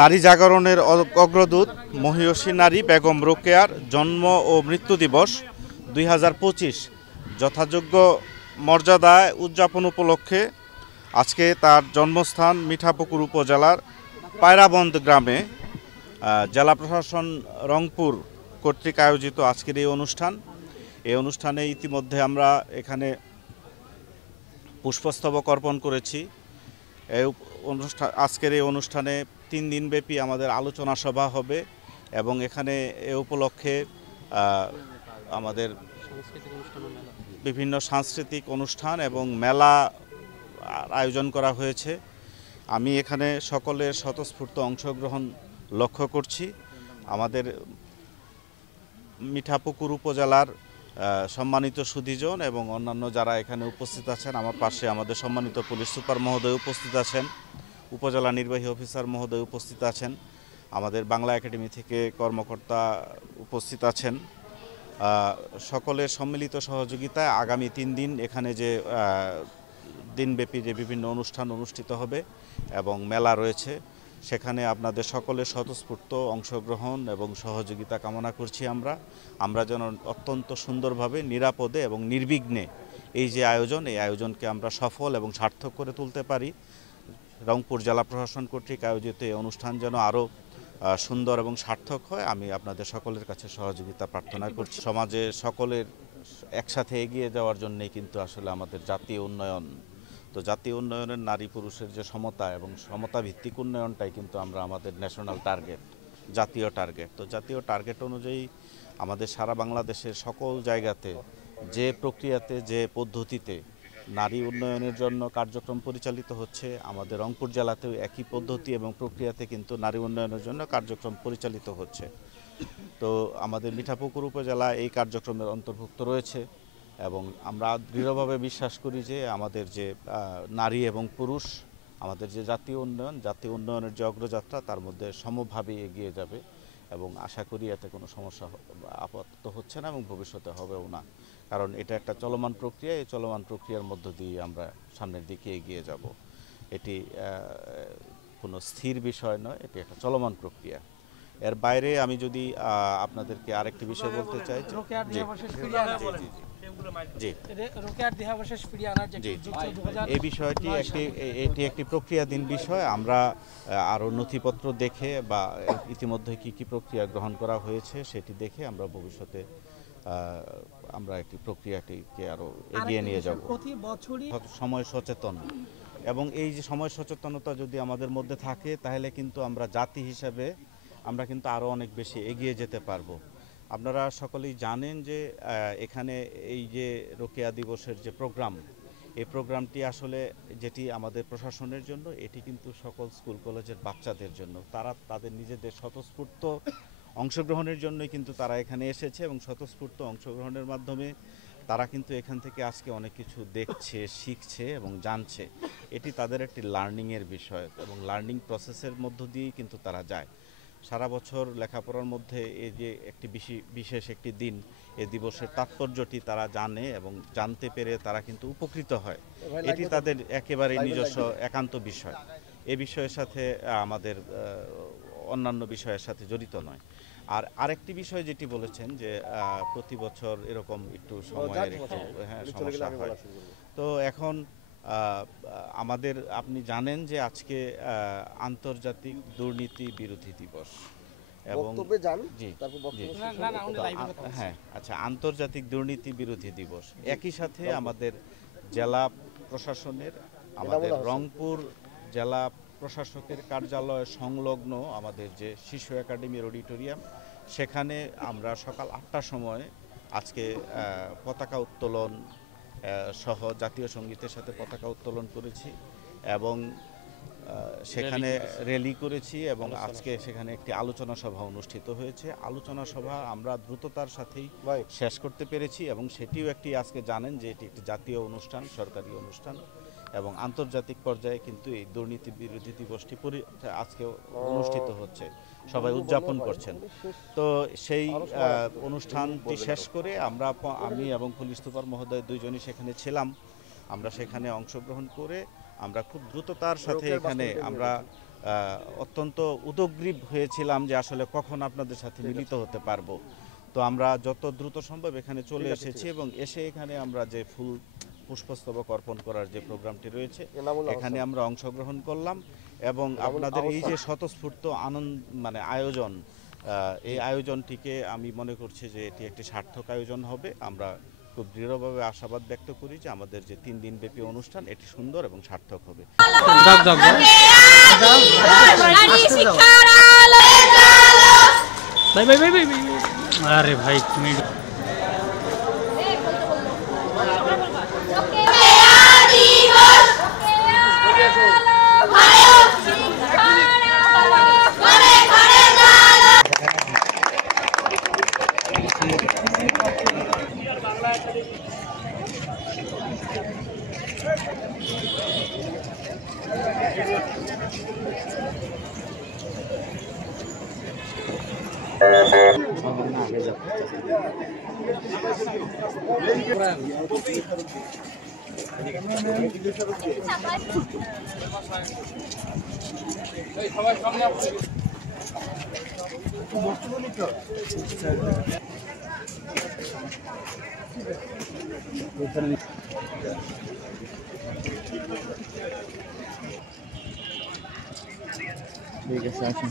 নারী জাগরণের অগ্রদূত মহিয়সী নারী বেগম রোকেয়ার জন্ম ও মৃত্যু দিবস 2025 যথাযোগ্য মর্যাদায় উদযাপন উপলক্ষে আজকে তার জন্মস্থান মিঠাপুকুর উপজেলার পায়রাবন্দ গ্রামে জেলা প্রশাসন রংপুর কর্তৃক আয়োজিত আজকের এই অনুষ্ঠানে ইতিমধ্যে আমরা এখানে পুষ্পস্তবক অর্পণ করেছি। আজকের এই অনুষ্ঠানে 3 দিনব্যাপী আমাদের আলোচনা সভা হবে এবং এখানে এ উপলক্ষে আমাদের বিভিন্ন সাংস্কৃতিক অনুষ্ঠান এবং মেলা আয়োজন করা হয়েছে। আমি এখানে সকলের স্বতঃস্ফূর্ত অংশগ্রহণ লক্ষ্য করছি। আমাদের মিঠাপুকুর উপজেলার সম্মানিত সুধীজন এবং অন্যান্য যারা এখানে উপস্থিত আছেন, আমার পাশে আমাদের সম্মানিত পুলিশ সুপার মহোদয় উপস্থিত আছেন, উপজেলা নির্বাহী অফিসার মহোদয় উপস্থিত আছেন, আমাদের বাংলা একাডেমি থেকে কর্মকর্তা উপস্থিত আছেন। সকলের সম্মিলিত সহযোগিতায় আগামী 3 দিন এখানে যে দিনব্যাপী যে বিভিন্ন অনুষ্ঠান অনুষ্ঠিত হবে এবং মেলা রয়েছে, সেখানে আপনাদের সকলের স্বতঃস্ফূর্ত অংশগ্রহণ এবং সহযোগিতা কামনা করছি। আমরা যেন অত্যন্ত সুন্দরভাবে নিরাপদে এবং নির্বিঘ্নে এই যে এই আয়োজনকে আমরা সফল এবং সার্থক করে তুলতে পারি। রংপুর জেলা প্রশাসন কর্তৃক আয়োজিত এই অনুষ্ঠান যেন আরও সুন্দর এবং সার্থক হয়, আমি আপনাদের সকলের কাছে সহযোগিতা প্রার্থনা করছি। সমাজে সকলের একসাথে এগিয়ে যাওয়ার জন্যই কিন্তু আসলে আমাদের জাতীয় উন্নয়ন। তো জাতীয় উন্নয়নের নারী পুরুষের যে সমতা এবং সমতা ভিত্তিক উন্নয়নটাই কিন্তু আমরা আমাদের ন্যাশনাল টার্গেট, জাতীয় টার্গেট। তো জাতীয় টার্গেট অনুযায়ী আমাদের সারা বাংলাদেশের সকল জায়গাতে যে প্রক্রিয়াতে যে পদ্ধতিতে নারী উন্নয়নের জন্য কার্যক্রম পরিচালিত হচ্ছে, আমাদের রংপুর জেলাতেও একই পদ্ধতি এবং প্রক্রিয়াতে কিন্তু নারী উন্নয়নের জন্য কার্যক্রম পরিচালিত হচ্ছে। তো আমাদের মিঠাপুকুর উপজেলা এই কার্যক্রমের অন্তর্ভুক্ত রয়েছে এবং আমরা দৃঢ়ভাবে বিশ্বাস করি যে আমাদের যে নারী এবং পুরুষ, আমাদের যে জাতীয় উন্নয়নের যে অগ্রযাত্রা, তার মধ্যে সমভাবে এগিয়ে যাবে এবং আশা করি এতে কোনো সমস্যা আপাতত হচ্ছে না এবং ভবিষ্যতে হবেও না, কারণ এটা একটা চলমান প্রক্রিয়া। এই চলমান প্রক্রিয়ার মধ্য দিয়ে আমরা সামনের দিকে এগিয়ে যাব। এটি কোনো স্থির বিষয় নয়, এটি একটা চলমান প্রক্রিয়া। এর বাইরে আমি যদি আপনাদেরকে আরেকটি বিষয় বলতে চাই, এই বিষয়টি এটি একটি প্রক্রিয়াধীন বিষয়। আমরা আরও নথিপত্র দেখে বা ইতিমধ্যে কি প্রক্রিয়া গ্রহণ করা হয়েছে সেটি দেখে আমরা ভবিষ্যতে আমরা একটি প্রক্রিয়াটিকে আরও এগিয়ে নিয়ে যাব। সময় সচেতন এবং এই যে সময় সচেতনতা যদি আমাদের মধ্যে থাকে, তাহলে কিন্তু আমরা জাতি হিসাবে আমরা কিন্তু আরও অনেক বেশি এগিয়ে যেতে পারবো। আপনারা সকলেই জানেন যে এখানে এই যে রোকেয়া দিবসের যে প্রোগ্রাম, এই প্রোগ্রামটি আসলে যেটি আমাদের প্রশাসনের জন্য, এটি কিন্তু সকল স্কুল কলেজের বাচ্চাদের জন্য। তারা তাদের নিজেদের স্বতঃস্ফূর্ত অংশগ্রহণের জন্যই কিন্তু তারা এখানে এসেছে এবং স্বতঃস্ফূর্ত অংশগ্রহণের মাধ্যমে তারা কিন্তু এখান থেকে আজকে অনেক কিছু দেখছে, শিখছে এবং জানছে। এটি তাদের একটি লার্নিংয়ের বিষয় এবং লার্নিং প্রসেসের মধ্য দিয়েই কিন্তু তারা যায়। সারা বছর লেখাপড়ার মধ্যে এই যে একটি বিশেষ একটি দিন, এই দিবসের তাৎপর্যটি তারা জানে এবং জানতে পেরে তারা কিন্তু উপকৃত হয়। এটি তাদের একেবারে নিজস্ব একান্ত বিষয়। এই বিষয়ের সাথে আমাদের অন্যান্য বিষয়ের সাথে জড়িত নয়। আর আরেকটি বিষয় যেটি বলেছেন যে প্রতি বছর এরকম একটু সময়ের সমস্যা হয়। তো এখন আমাদের, আপনি জানেন যে আজকে আন্তর্জাতিক দুর্নীতি বিরোধী দিবস এবং আচ্ছা, আন্তর্জাতিক দুর্নীতি বিরোধী দিবস। একই সাথে আমাদের জেলা প্রশাসনের, আমাদের রংপুর জেলা প্রশাসকের কার্যালয় সংলগ্ন আমাদের যে শিশু একাডেমির অডিটোরিয়াম, সেখানে আমরা সকাল 8টার সময় আজকে পতাকা উত্তোলন সহ জাতীয় সঙ্গীতের সাথে পতাকা উত্তোলন করেছি এবং সেখানে র্যালি করেছি এবং আজকে সেখানে একটি আলোচনা সভা অনুষ্ঠিত হয়েছে। আলোচনা সভা আমরা দ্রুততার সাথেই শেষ করতে পেরেছি এবং সেটিও একটি, আজকে জানেন যে এটি একটি জাতীয় অনুষ্ঠান, সরকারি অনুষ্ঠান এবং আন্তর্জাতিক পর্যায়ে কিন্তু এই দুর্নীতি বিরোধী দিবসটি আজকে অনুষ্ঠিত হচ্ছে, সবাই উদযাপন করছেন। তো সেই অনুষ্ঠানটি শেষ করে আমি এবং পুলিশ সুপার মহোদয় দুইজনই সেখানে ছিলাম। আমরা সেখানে অংশগ্রহণ করে আমরা খুব দ্রুততার সাথে এখানে আমরা অত্যন্ত উদগ্রীব হয়েছিলাম যে আসলে কখন আপনাদের সাথে মিলিত হতে পারবো। তো আমরা যত দ্রুত সম্ভব এখানে চলে এসেছি এবং এসে এখানে আমরা যে ফুল পুষ্পস্তবক অর্পণ করার যে প্রোগ্রামটি রয়েছে এখানে আমরা অংশগ্রহণ করলাম এবং আপনাদের এই যে স্বতঃস্ফূর্ত আনন্দ মানে আয়োজন, এই আয়োজনটিকে আমি মনে করছি যে এটি একটি সার্থক আয়োজন হবে। আমরা খুব দৃঢ়ভাবে আশাবাদ ব্যক্ত করি যে আমাদের যে 3 দিনব্যাপী অনুষ্ঠান এটি সুন্দর এবং সার্থক হবে। আরে ভাই তুমি ঠিক আছে আসুন।